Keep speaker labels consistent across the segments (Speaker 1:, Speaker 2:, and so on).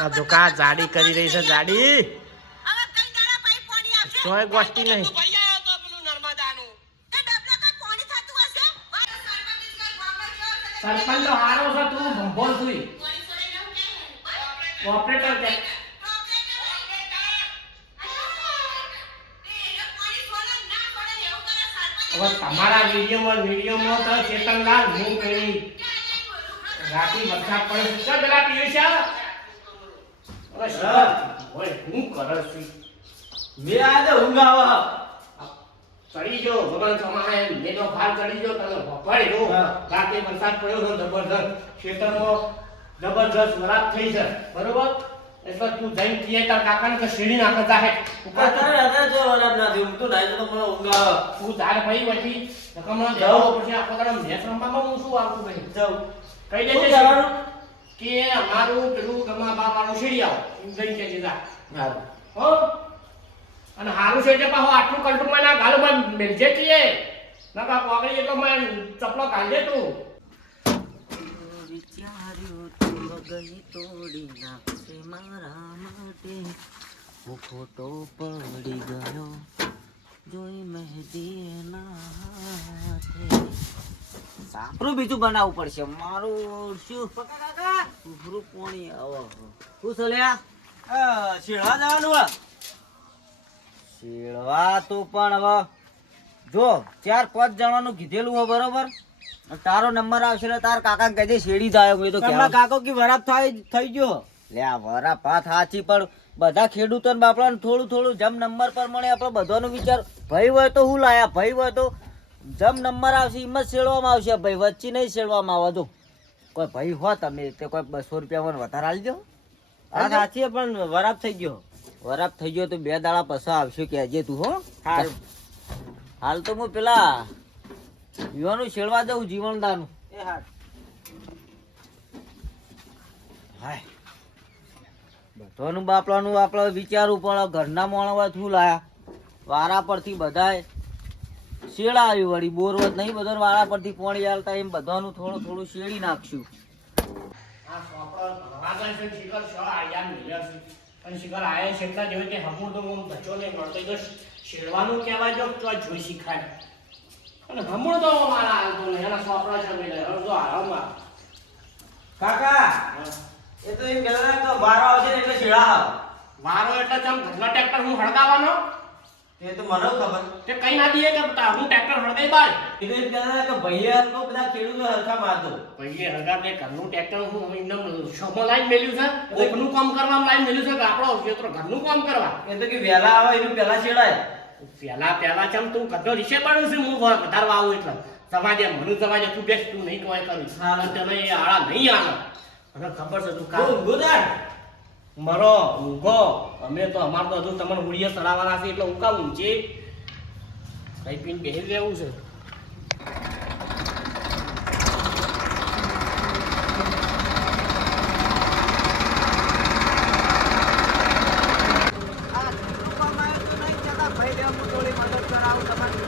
Speaker 1: આ જોકા જાડી કરી રહી છે, જાડી. કોઈ ગોષ્ટી નહીં. સરપંચ હારો છે, તું ભંભોળ સુઈ ઓપરેટર કે? હવે તમારા વિડીયોમાં વિડીયોમાં તો ચેતનલાલ હું કરી. રાતી વરસાદ પડે છે. પેલા પીએ છે હોય હું કરે છે?
Speaker 2: મેં આજે ઊંઘ આવે
Speaker 1: ચડી જો ભગવાન સમાય મેનો ભાર ચડી જો તને ભપાડી દો
Speaker 2: હા.
Speaker 1: રાતે વરસાદ પડ્યો છે જબરદસ્ત ખેતરમાં જબરદસ્ત વરાપ થઈ છે. બરોબર? એટલે તું જઈને કીએ તાર કાકાને કે સીડી નાખે જાહે ઉપર
Speaker 2: અત્યારે જો વરાપ દેવું તું નાઈ તો મને ઊંઘ આવે
Speaker 1: તું ઝાડ ભાઈ વધી નકમણા
Speaker 2: જાઓ.
Speaker 1: જાઓ પછી આખો દાડો મેચ રમવામાં હું શું આવું ભાઈ?
Speaker 2: જાઉં.
Speaker 1: કઈ
Speaker 2: શું
Speaker 1: દેજે
Speaker 2: કરવાનું?
Speaker 1: કે અમારું પેલું તમારા બાપાનું શેરી આવો એમ જઈને કહેજે જા હો? અને હારું છે એટલે પાછું આટલું કંટુમાં ના ગાલું માં મેલજે છીએ ના બાપ વાગડી એટલો મેં ચપલો કાઢજે તું.
Speaker 3: વિચાર્યું તું ગઈ તોડી નાખશે મારા માટે. હું ખોટો પડી ગયો જોઈ મહેદી એના હાથે. સાપરું બીજું બનાવવું પડશે. મારું શું? ઉભરું કોણી આવો. શું સલ્યા?
Speaker 2: શેળવા જવાનું હે?
Speaker 3: શેળવા તો પણ હવે જો ચાર પાંચ જણાનું કીધેલું હોય બરોબર? તારો નંબર આવશે ને તાર કાકા કહેજે શેડી જાય હોય તો
Speaker 2: તમારા કાકો કે વરાપ થાય થઈ ગયો?
Speaker 3: લે આ વરાપ પાત સાચી પણ બધા ખેડૂતોને બાપડાને થોડું થોડું જમ નંબર પર મળે આપણે બધાનો વિચાર. ભય હોય તો હું લાયા ભય હોય તો જમ નંબર આવશે એમ જ શેડવામાં આવશે. ભાઈ વચ્ચે નહીં શેડવામાં આવે તો. કોઈ ભાઈ હો તમે તે કોઈ બસો રૂપિયા મને વધારે આલજો.
Speaker 2: આ સાચી પણ વરાપ થઈ ગયો.
Speaker 3: વરાપ થઈ ગયો તો બે દાડા પછી આવશે કહેજે તું હો.
Speaker 2: હારું.
Speaker 3: હાલ તો હું પેલા યુવાનું શેડવા દઉં જીવનદાનું
Speaker 2: એ હાલ.
Speaker 3: હાય. બધાનું બાપલાનું આપણે વિચારવું પડે ઘરના માણવા શું લાયા? વારા પરથી બધાય શેડા આવી વળી બોરવત નહીં બધા વાળા પરથી પાણી આલતા એમ બધાનું થોડું થોડું શેડી નાખશું.
Speaker 1: અને શિખર આયા છે એટલા જેવી કે હમુર તો હું બચ્ચો ને મળતો તો શેરવાનું કહેવાય જો તો જોઈ શીખાય. અને હમુર તો મારા હાલતો નહીં. એના સોપડા છે મેલે હવે જો આરામમાં.
Speaker 2: કાકા એ તો એમ કહેતા હતા વારો આવશે એટલે શેડા આવે.
Speaker 1: મારો એટલે ચમ ઘરનો ટ્રેક્ટર હું હળગાવાનો
Speaker 2: એ તો મને ખબર.
Speaker 1: તે કઈ ના દઈએ કે તારું ટ્રેક્ટર હળગાઈ બાર.
Speaker 2: એ તો એમ કહેતા હતા કે ભૈયા લોકો બધા ખેડૂતો હરખા મારતો.
Speaker 1: પहिले હળગા તે ઘરનું ટ્રેક્ટર હું એકદમ શોમાં લાઈન મેલ્યું છે. કોકનું કામ કરવા લાઈન મેલ્યું છે કે આપણો ક્ષેત્ર ઘરનું કામ કરવા.
Speaker 2: એ તો કે વહેલા આવે એનું પહેલા શેડાય
Speaker 1: પેલા પેલા ચમ તું કદો રીસે પડ્યું છે હું વધારવા આવું એટલે. સમાજે મનુ સમાજે તું બેસ તું નહીં કોઈ કરું. તને એ આળા નહીં આલે અને ખબર છે તું કામ
Speaker 2: ગુદાર
Speaker 1: મરો ઊંઘો. અમે તો અમાર તો હજુ તમને ઉડીએ ચડાવવાના છે, એટલે ઊંઘા ઊંચી કઈ પીને બેસી રહેવું છે
Speaker 3: આ ખેડૂત કામ આવ્યો તો નહીં કહેતા, ભાઈ લે હું થોડી મદદ કરાવું તમારે.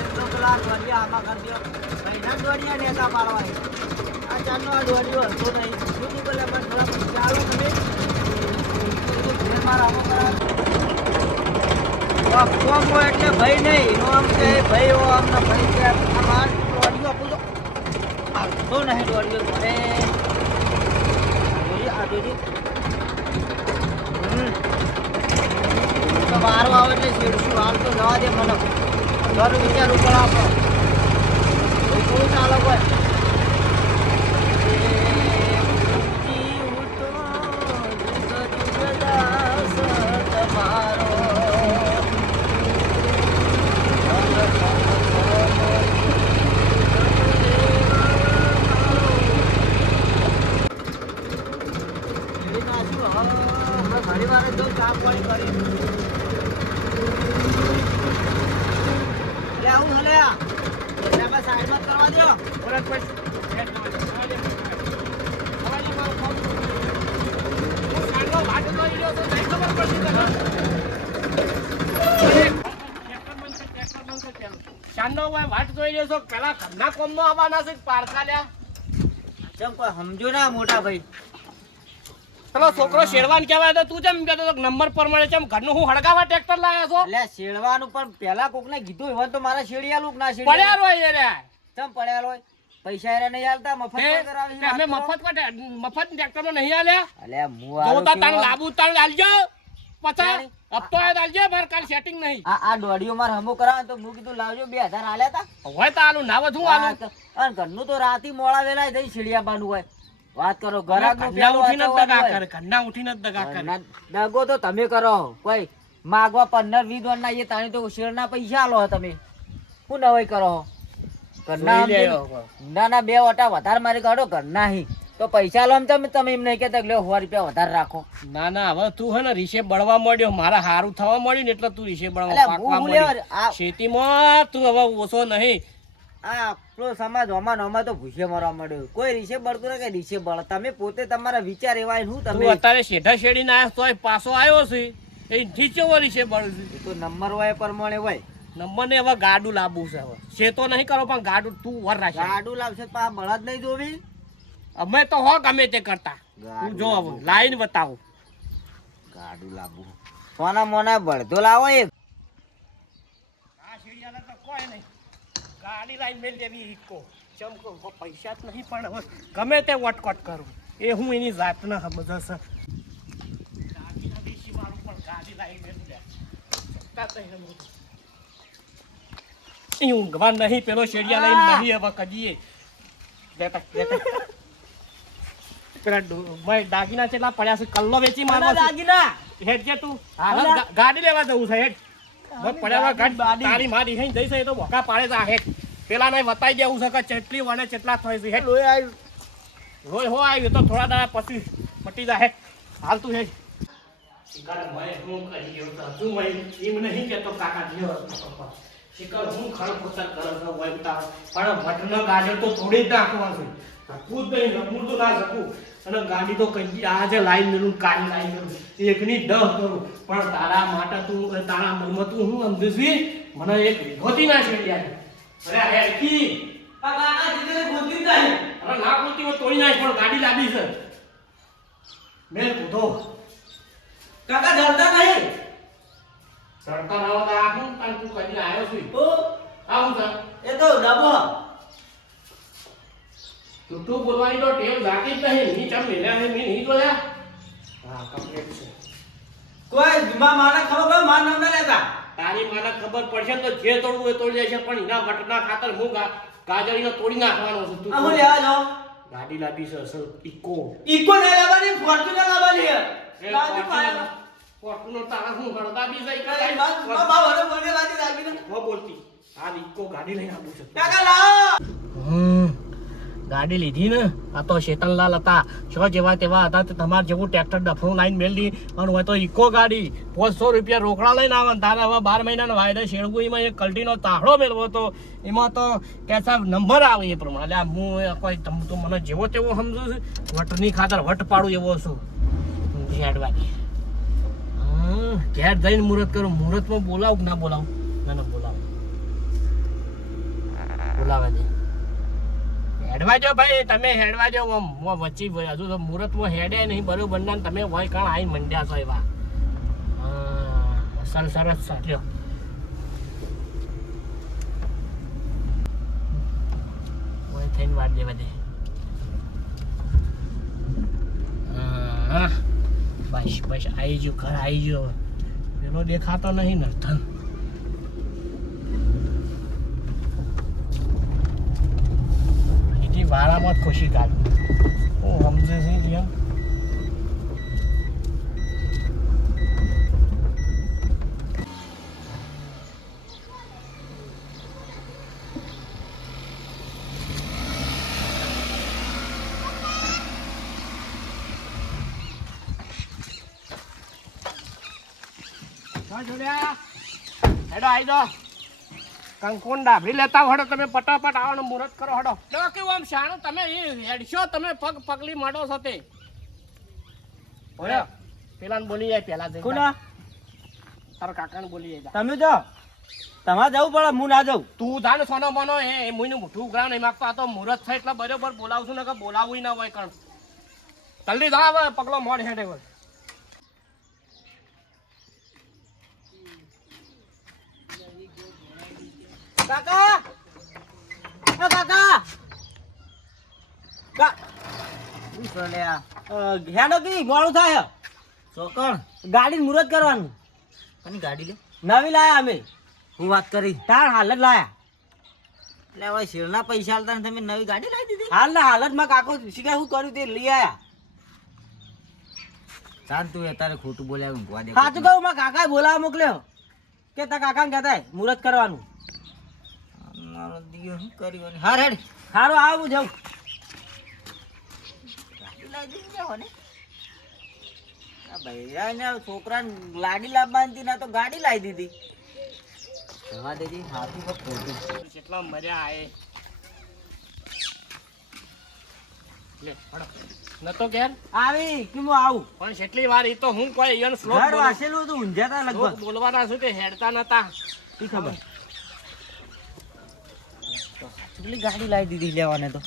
Speaker 3: એક તો પેલા દોડિયા આમાં કરી દ્યો. ભાઈના દોડિયા નેતા પાડવા છે. આ ચારનો આ દોડિયો હતો નહીં. શું તું બોલે, પણ થોડા પૈસા આલો તમે. જે મારા આમાં કરાવે. આ કોમ હોય એટલે ભાઈ નહીં એનો આમ કે ભાઈ હો આમને ભાઈ કે આ માર દોડિયો આપું તો વારો આવે એટલે હાલ તો જવા દે મને ઘર પડે આપણો કોઈ થોડું ચાલે કોઈ ઘણી વાર જો કામ પાણી કરી લે આવું હલે આ સાઈડમાં કરવા દો
Speaker 1: બરાબર મેળ્યો છો પેલા ઘરના કોમમાં આવવાના છે પારકા લ્યા.
Speaker 3: જેમ કોઈ સમજો ના મોટા ભાઈ?
Speaker 1: પેલો છોકરો શેરવાન કહેવાય તો તું જેમ કહેતો નંબર પર મળે છે ઘરનું હું હળગાવા ટ્રેક્ટર લાયા છો?
Speaker 3: એટલે શેરવાન ઉપર પેલા કોક ને કીધું એવા તો મારા શેડિયાલું ના
Speaker 1: પડ્યા
Speaker 3: શેડિયા
Speaker 1: રોય એ રે
Speaker 3: ચમ પડ્યા હોય? પૈસા એરા નહીં આલતા મફત કરાવી
Speaker 1: અમે મફત મફત ટ્રેક્ટરો નહીં આલ્યા?
Speaker 3: અલ્યા હું
Speaker 1: તાણ લાબુ તાણ આલજો. પચાસ? હપ્તો આયો આલજે મારે કાલ સેટિંગ નહીં.
Speaker 3: આ આ દોડીઓ માર હમો કરાવે તો હું કીધું લાવજો બે આલ્યા તા.
Speaker 1: હોય તો આલું ના વધુ આલું.
Speaker 3: અને ઘરનું તો રાતી મોડા વેલા થઈ શેડિયાબાનું હોય. વાત કરો ઘરાક
Speaker 1: ઘરના ઉઠીને દગા કરે ઘરના ઉઠીને દગા કરે.
Speaker 3: દગો તો તમે કરો. કોઈ માગવા પંદર વીસ વાર ના એ તાણી તો શેરના પૈસા આલો તમે. શું નવાઈ કરો? ઘરના ના ના બે ઓટા વધારે મારી કાઢો ઘરના હી. તો પૈસા લો તમે તમે એમ નહીં કહેતા કે લ્યો સો રૂપિયા વધારે રાખો.
Speaker 1: ના ના હવે તું હે ને રીશે બળવા મળ્યો મારા હારું થવા મળ્યું ને એટલે તું રીશે બળવા પાકવા ખેતીમાં તું હવે ઓછો નહીં.
Speaker 3: આ આપણો સમાજ ઓમાં ને તો ભૂસે મરવા મળ્યો કોઈ રીસે બળતું ને કે બળ. તમે પોતે તમારા વિચાર એવા તમે
Speaker 1: અત્યારે શેઠા શેડીને આવ્યો તોય પાછો આવ્યો છે. એ ઠીચો રીશે બળ
Speaker 3: તો નંબર હોય પ્રમાણે હોય.
Speaker 1: નંબર ને હવે ગાડું લાવવું છે હવે. શેતો નહીં કરો પણ ગાડું તું વર રાખે.
Speaker 3: ગાડું લાવશે તો આ બળદ નહીં જોવી?
Speaker 1: અમે તો હો ગમે તે કરતા. તું જો હવે લાઈન બતાવો.
Speaker 3: ગાડું લાવવું સોના મોના બળદો લાવો એક?
Speaker 1: આ શેડિયાને તો કોઈ નહીં. ગાડી લાઈન મેલ દેવી ઈકો. ચમકો પૈસા જ નહીં પણ ગમે તે વટકટ કરું. એ હું એની જાતને સમજ ગાડીના દેશી વાળું પણ ગાડી લાઈન મેલ દે. ઊંઘવા નહીં પેલો શેડિયા લઈને નહીં હવે કદીએ બેટા બેટા પેલા દાગીના કેટલા પડ્યા છે કલ્લો વેચી મારવા
Speaker 3: દાગીના?
Speaker 1: હેડ કે તું? હા, ગાડી લેવા જવું છે હેડ. પડ્યા ગાડી. તારી મારી હઈ જઈ છે તો બોકા પાડે છે હેડ. પેલા ને બતાવી દેવું છે કે ચેટલી વને ચેટલા થાય છે હેડ. રોય હો આવ્યું તો થોડા દાડા પછી મટી જાય હેડ. હાલ તું હેડ. શિકાર મેં હું કરી ગયો તો તું મેં એમ નહીં કેતો કાકા જીઓ. શિકાર હું ખડ ખોતર કરે છે હોય પણ વટનો ગાડી તો થોડી જ નાખવા છે. શકું જ નહીં રમવું તો ના શકું. અને ગાડી તો કઈ આજે લાઈન મેલું કાળી લાઈન મેલું એકની ડહ કરું. પણ તારા માટે તું તારા મનમાં તું હું સમજુ છું મને એક વિભોતી ના છેડ્યા અરે હેડકી. અરે ના બોલતી હોય તોડી નાખ પણ ગાડી લાવી છે. મેં કૂદો.
Speaker 2: કાકા જલતા નહીં.
Speaker 1: સડતા રહો તો આ હું તાન તું કદી આવ્યો છું?
Speaker 2: ઓ,
Speaker 1: આવું છે.
Speaker 2: એ તો ડબો.
Speaker 1: તું બોલવાની તો ટેવ જાતી જ નહીં ની ચમ મેલ્યા નહીં મેં નહીં જોયા હા કમ્પ્લીટ છે
Speaker 2: કોઈ મા માને ખબર માર નામ ના લેતા
Speaker 1: તારી માને ખબર પડશે તો જે તોડવું એ તોડી જશે પણ એના વટના ખાતર હું ગાજરીનો તોડી નાખવાનો છું તું
Speaker 2: હું લેવા જાઉં
Speaker 1: ગાડી લાવી છે અસલ ઇકો
Speaker 2: ઈકો નહીં લાવવાની ફોર્ચ્યુનર લાવવાની છે.
Speaker 1: ફોર્ચ્યુનર તારા હું હળદા બી જઈ
Speaker 2: એ બા- બા- બા વડે બોલે લાગી લાગીને.
Speaker 1: હો બોલતી આ ઇકો ગાડી લઈને આવું છું
Speaker 2: કાકા લાવો
Speaker 1: હમ. ગાડી લીધી ને? આ તો શેતનલાલ હતા. છ જેવા તેવા હતા તો તમારે જેવું ટ્રેક્ટર ડફરું લાઈન મેળવી. અને હોય તો ઇકો ગાડી. પાંચસો રૂપિયા રોકડા લઈને આવે તારે હવે બાર મહિનાનો વાયદો એમાં એક કલ્ટીનો તાહડો મેળવો તો એમાં તો કેસા નંબર આવે એ પ્રમાણે. એટલે હું કોઈ તો મને જેવો તેવો સમજુ છું. વટની ખાતર વટ પાડું એવો છું. ઝેડવાની ઘેર જઈને મુહૂર્ત કરું. મુહૂર્તમાં બોલાવું કે ના બોલાવું? ના ના, બોલાવું. બોલાવે દે હેડવા જો ભાઈ, તમે હેડવા જો વચ્ચે હજુ તો મુહૂર્તમાં હેડે નહીં, બરોબર? ના તમે હોય કણ આવીને મંડ્યા છો એવા? સર સરસ લ્યો થઈને વાત દેવા દે. બસ બસ આવી ગયું, ઘર આવી ગયો. પેલો દેખાતો નહીં ને વાળામાં જ ખુશી કાઢી હું સમજે છે કેમ જોડ્યા હેડો કંકુન ડાભરી લેતા હડો તમે પટાપટ આવવાનું મુહૂર્ત કરો હડો. જો કેવું આમ શાણું? તમે એ હેડશો તમે પગ પગલી માંડો છો તે. પેલા બોલી જાય પેલા જઈ
Speaker 3: કોના?
Speaker 1: તારા કાકાને બોલી જાય
Speaker 3: તમે જો
Speaker 2: તમારે જવું પડે હું ના જાઉં.
Speaker 1: તું જાણ સોનો બનો એ મુઈનું મોઢું ઉઘરાવ નહીં માગતો આ તો મુહૂર્ત છે એટલે બરોબર બોલાવશું ને કે બોલાવું ના હોય કણ. જલ્દી જાવ પગલો મોડ હેડે હોય
Speaker 2: કાકા! એ કાકા! કા
Speaker 3: શું ચાલે આ
Speaker 2: અ, કી? મોડું થાય?
Speaker 3: ચોકણ.
Speaker 2: ગાડી મુહૂર્ત કરવાનું.
Speaker 3: કની ગાડી લે?
Speaker 2: નવી લાયા અમે.
Speaker 3: હું વાત કરી.
Speaker 2: તાર હાલ લાયા.
Speaker 3: એટલે હવે શેરના પૈસા હાલતા ને તમે નવી ગાડી લાવી દીધી?
Speaker 2: હાલ ના હાલતમાં કાકો શીખા શું કર્યું તે લઈ આયા.
Speaker 3: ચાલ તું અત્યારે ખોટું દે
Speaker 2: સાચું કહું માં કાકા બોલાવા મોકલ્યો. કે તા કાકા કહેતા મુહૂર્ત કરવાનું.
Speaker 3: મારો દિયો શું કર્યો ને હાર હેડ
Speaker 2: સારું આવું જાઉં
Speaker 3: આ લાડી લાવવાની ના તો ગાડી લાવી દીધી. જવા દેજી હાથી પર ખોટું
Speaker 1: કેટલા મર્યા આએ લે નતો ઘેર
Speaker 2: આવી કે આવું.
Speaker 1: પણ કેટલી વાર તો હું કોઈ ઈયોને
Speaker 2: વાસેલું હતું ઊંઝ્યા લગભગ.
Speaker 1: બોલવાના શું તે હેડતા નતા.
Speaker 2: ઈ ખબર?
Speaker 3: કેટલી ગાડી લાવી દીધી લેવાને તો.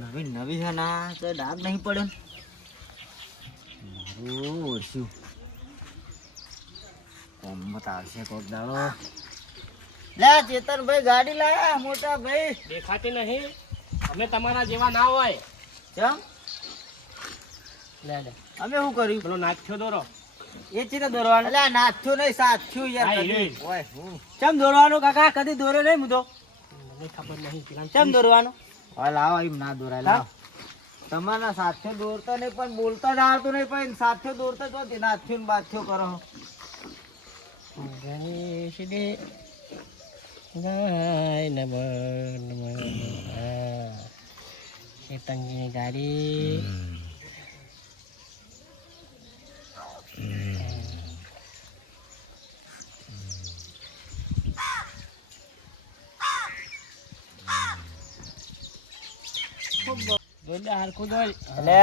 Speaker 3: નવી નવી છે ના તો ડાઘ નહીં પડે. મારું ઓળખ્યું કોમત આવશે કોક દાડો. લે ચેતનભાઈ ગાડી લાયા મોટા ભાઈ
Speaker 1: દેખાતી નહીં. અમે તમારા જેવા ના હોય.
Speaker 3: કેમ
Speaker 1: લે લે.
Speaker 3: અમે શું કર્યું?
Speaker 1: પેલો નાખ્યો દોરો.
Speaker 2: એ ચીને દોરવાનું.
Speaker 3: લે નાખ્યો નહીં સાથ્યું યાર
Speaker 1: હા,
Speaker 3: ઓય, હું.
Speaker 2: ચમ દોરવાનું કાકા? કદી દોરો નહીં હું તો
Speaker 1: મને ખબર નહીં પેલા
Speaker 2: ચમ દોરવાનું?
Speaker 3: હવે લાવો એમ ના દોરાય લાવો. તમારા સાથે દોરતા નહીં પણ બોલતા જ આવડતું નહીં પણ સાથે દોરતા તો નાથ્યું બાથ્યું કરો.
Speaker 1: ગણેશ દે ગાય નમ નમ હા ગાડી. જોઈ લે હરખું જોઈ.
Speaker 3: એટલે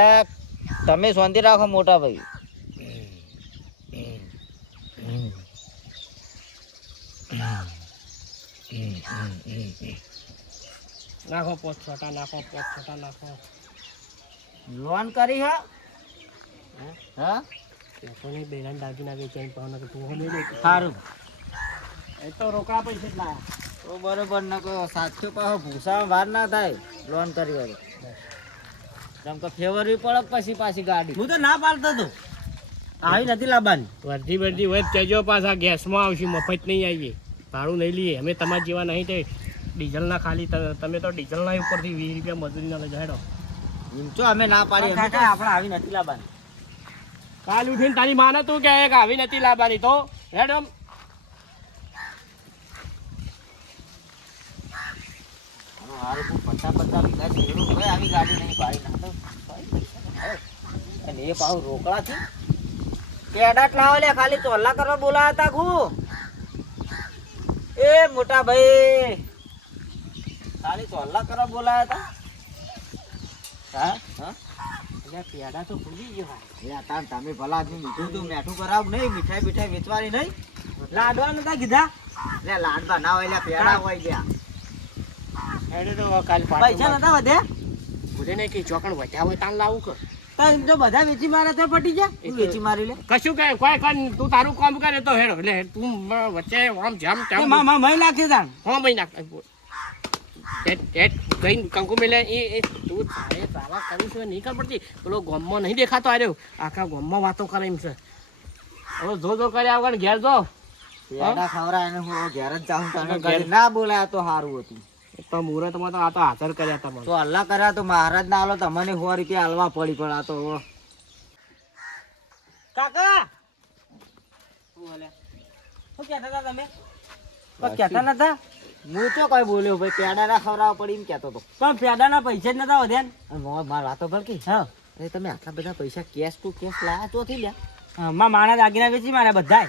Speaker 3: તમે શાંતિ રાખો મોટા ભાઈ.
Speaker 1: નાખો પોત છોટા નાખો પોત છોટા નાખો.
Speaker 3: લોન કરી હા. હા?
Speaker 1: લોકોની બેરાન દાગીના વેચાઈ પાવના કે તું હમે
Speaker 3: સારું
Speaker 1: એ તો રોકડા પૈસે જ લાયા.
Speaker 3: તો બરોબર ન કહો સાચો પાછો ભૂસા વાર ના થાય લોન કરી હોય જેમ કે ફેવરવી પડે પછી પાછી ગાડી.
Speaker 2: હું તો ના પાડતો તો. આવી નથી લાવવાની.
Speaker 1: વર્ધી વર્ધી હોય કહેજો પાછા ગેસમાં આવશે મફત નહીં આવીએ. ભાડું નહીં લઈએ. અમે તમારા જેવા નહીં તે ડીઝલના ખાલી તમે તો ડીઝલના ઉપરથી વીસ રૂપિયા મજૂરીના લઈ
Speaker 3: એમ તો અમે ના પાડી
Speaker 2: કાકા આપણે આવી નથી લાવવાની.
Speaker 1: કાલ ઉઠીને તારી માને તું કે એક આવી નથી લાવવાની તો. હેડમ
Speaker 3: હારું પચાસ પચાસ વીઘા આવી ગાડી નહીં પાડી નાખતો. અને એ પાછું રોકડા છે કેડાટ લાવો લે ખાલી ચોલ્લા કરવા બોલાયા હતા ખુ. એ મોટા ભાઈ ખાલી ચોલ્લા કરવા બોલાયા હતા હા? હા
Speaker 1: પેડા તો ભૂલી ગયો.
Speaker 3: યા તાન તમે ભલા આદમી મીઠું તો મેઠું કરાવ નહીં મીઠાઈ મીઠાઈ વેચવાની નહીં.
Speaker 2: લાડવા નતા કીધા?
Speaker 3: લે લાડવા ના હોય પેડા હોય ગયા.
Speaker 1: હેડે તો કાલ
Speaker 2: પૈસા નતા વધ્યા?
Speaker 1: ભૂલે નહીં કે ચોકણ વધ્યા હોય તાન લાવું કર
Speaker 2: તો બધા વેચી મારે તો પટી
Speaker 3: જા. વેચી મારી લે.
Speaker 1: કશું કે કોઈ કર તું તારું કામ કરે તો હેડો. લે તું વચ્ચે આમ જામ તેમ
Speaker 2: માં માં મહી નાખી તાણ.
Speaker 1: હા મહી નાખ. એટ એટ ગઈ કંકુ મેલે એ એ તું તારે તારા કરું છે નહીં ખબર પડતી. પેલો ગોમમાં નહીં દેખાતો આવ્યો આખા ગોમમાં વાતો કરે એમ છે. હવે જો જો કર્યા વગર ઘેર જો.
Speaker 3: પેડા ખવડાય એને હું ઘેર જ જાઉં. તને ના બોલાય તો સારું હતું.
Speaker 1: તો મુહૂર્તમાં તો આ તો હાજર કર્યા તમે.
Speaker 3: તો હલ્લા કર્યા તો મહારાજ ના આલો તમને સો રૂપિયા હાલવા પડી પણ આ તો
Speaker 2: કાકા! શું કહેતા હતા તમે? કહેતા નતા?
Speaker 3: હું તો કઈ બોલ્યો? ભાઈ પેડા ના ખવડાવવા પડી એમ કહેતો તો.
Speaker 2: પણ પેડાના પૈસા જ નતા વધ્યા ને.
Speaker 3: મોં માર વાતો ભરકી
Speaker 2: હા.
Speaker 3: અરે તમે આટલા બધા પૈસા કેશ ટુ કેશ લાયા તો થી લ્યા
Speaker 2: માં માણા દાગીના વેચી મારા બધા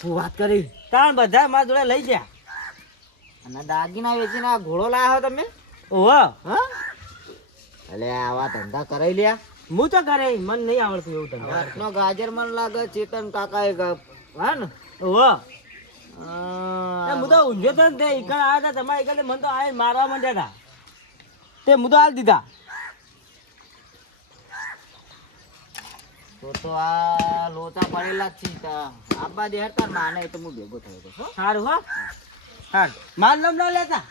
Speaker 3: તું વાત કરી?
Speaker 2: તાણ બધા મારા જોડે લઈ ગયા.
Speaker 3: અને દાગીના વેચીને આ ઘોડો લાયા હો તમે?
Speaker 2: ઓહો.
Speaker 3: હા? એટલે આવા ધંધા કરાઈ લ્યા.
Speaker 2: હું તો કરે મને નહીં આવડતું એવું તમને
Speaker 3: વાતનો ગાજર મન લાગે ચેતન કાકા એ હા ને?
Speaker 2: ઓહો. હું તો ઊંઝો તો તે ઈકણ આવ્યા હતા તમારા ઈકણ મને તો આવીને મારવા માંડ્યા હતા. તે હું તો હાલ દીધા.
Speaker 3: તો તો આ લોચા પડેલા જ છે આબા દે હરતા માને તો હું ભેગો થયો તો
Speaker 2: સારું હો. હા નામ ના લેતા.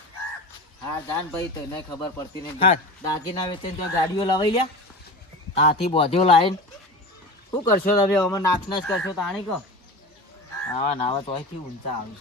Speaker 3: હા જાન ભાઈ તને ખબર પડતી નહીં.
Speaker 2: હા.
Speaker 3: દાગીના વેચે ત્યાં ગાડીઓ લવાઈ લ્યા. હાથી બોધ્યો લાઈન. શું કરશો તમે? અમે નાચ નાચ કરશો તાણી કહો આવા નાવા તો અહીંથી ઊંચા આવી.